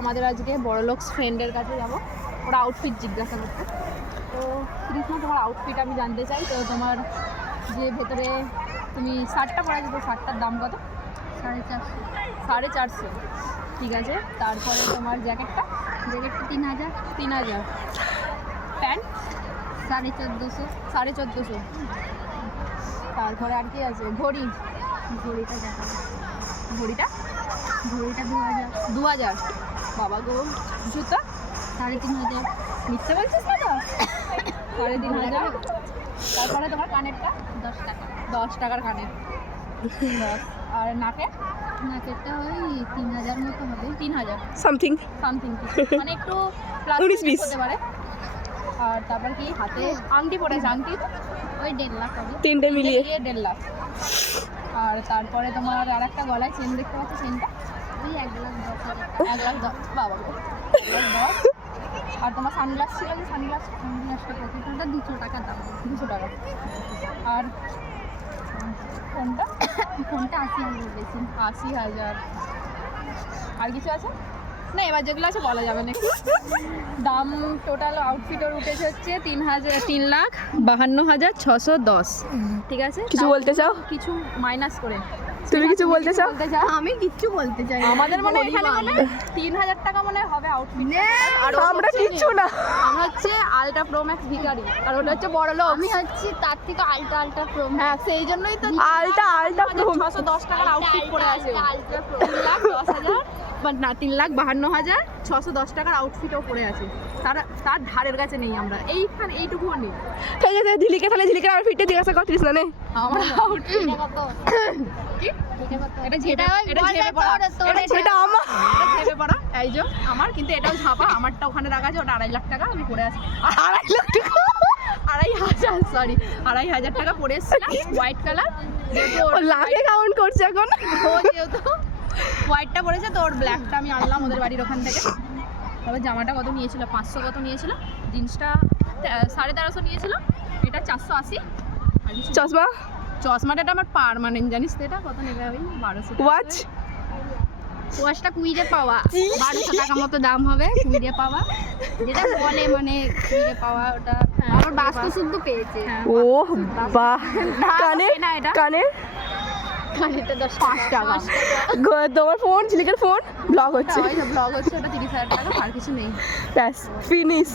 আমাদের আজকে বড়লোকস ফ্রেন্ডের কাছে যাবো, ওরা আউটফিট জিজ্ঞাসা করতে। তো কৃষ্ণা তোমার আউটফিট আমি জানতে চাই। তো তোমার যে ভেতরে তুমি শার্টটা পরে আছো, তো শার্টটার দাম কত? 450। 450, ঠিক আছে। তারপরে তোমার জ্যাকেটটা 3000। 3000। প্যান্ট 1450। 1450। তারপরে আর কি আছে? ঘড়িটা দেখা, ঘড়িটা 2000। 2000, বাবা গো। জুতো 3500। মিথ্যে বলছিস না তো? 3500। তারপরে তোমার কানেরটা 10 টাকা। 10 টাকার কানের 10। আর নাকেরটা ওই 3000 মতো হবে। 3000 সামথিং মানে একটু প্লাস হতে পারে। আর তারপর কি হাতে আংটি পড়েছে, আংটি ওই 1.5 লাখ হবে। 3টে মিলিয়ে 1.5 লাখ। আর তারপরে তোমার আর একটা গলায় চেন দেখতে পাচ্ছ, চেনটা ওই 1,10,000। 1,10,000, বাবা গো। 1,10,000। আর তোমার সানগ্লাস ছিল, যে সানগ্লাসটা প্রতিটা 200 টাকা দাম। 200 টাকা। আর ফোনটা 80,000 বেশি। 80,000। আর কিছু আছে না? এবার যেগুলো আছে বলা যাবে না। দাম টোটাল আউটফিটের উঠেছে হচ্ছে 3,52,610, ঠিক আছে। কিছু বলতে চাও? কিছু মাইনাস করে তুমি কিছু বলতে চাও? আমি কিচ্ছু বলতে চাই। আমাদের মনে এখানে মনে 3,000 টাকা মনে হবে আউটফিট। আর আমরা কিচ্ছু না, আমরা হচ্ছে আলট্রা প্রো ম্যাক্স ভিখারি, আর ওটা হচ্ছে বড় লোক। আমি হচ্ছে তার থেকে আলট্রা প্রো। হ্যাঁ, সেই জন্যই তো আলট্রা প্রো 610 টাকার আউটফিট পরে আছে। আলট্রা প্রো 3,10,000 না 3,52,610 টাকার আউটফিটও পরে আছে। তার ধারের কাছে নেই আমরা, এইখানে এইটুকুও নেই। ঠিক আছে, ঝিলিকের আউটফিটটা জিজ্ঞাসা করছিস না? আমার আউটফিট কি? এটা ঝেপে পড়া। এটা আমার। এটা ঝেপে পড়া, এই যে আমার, কিন্তু এটাও ঝাপা। আমারটা ওখানে রাখা আছে, ওটা 2.5 লাখ টাকা আমি পরে আছি। 2.5 লাখ টাকা? 2,500 টাকা পরে এসেছিলাম, হোয়াইট কালার। ও লাখে কাউন্ট করছে এখন। ও যেহেতু হোয়াইটটা পরেছে, তো ওর ব্ল্যাকটা আমি আনলাম ওদের বাড়ির ওখান থেকে। তবে জামাটা কত নিয়েছিল? 500 কত নিয়েছিল। জিন্সটা 1350 নিয়েছিল। এটা 480। আর কিছু চশমাটা আমার পার্মানেন্ট, জানিস তো? এটা কত নেবে? ওই 1200 টাকা। ওয়াচটা কুইরে পাওয়া, 1200 টাকা মতো দাম হবে। কুইরে পাওয়া যেটা বলে, মানে কুইরে পাওয়া, ওটা আমার বাস্তু শুদ্ধ পেয়েছে। ও বাহ। কানের কানেরটা 5 টাকা। তোমার ফোন, ঝিলিকের ফোন ব্লগ হচ্ছে। ব্লগ হচ্ছে, ওটা 30,000 টাকা। আর কিছু নেই। ব্যাস, ফিনিশ।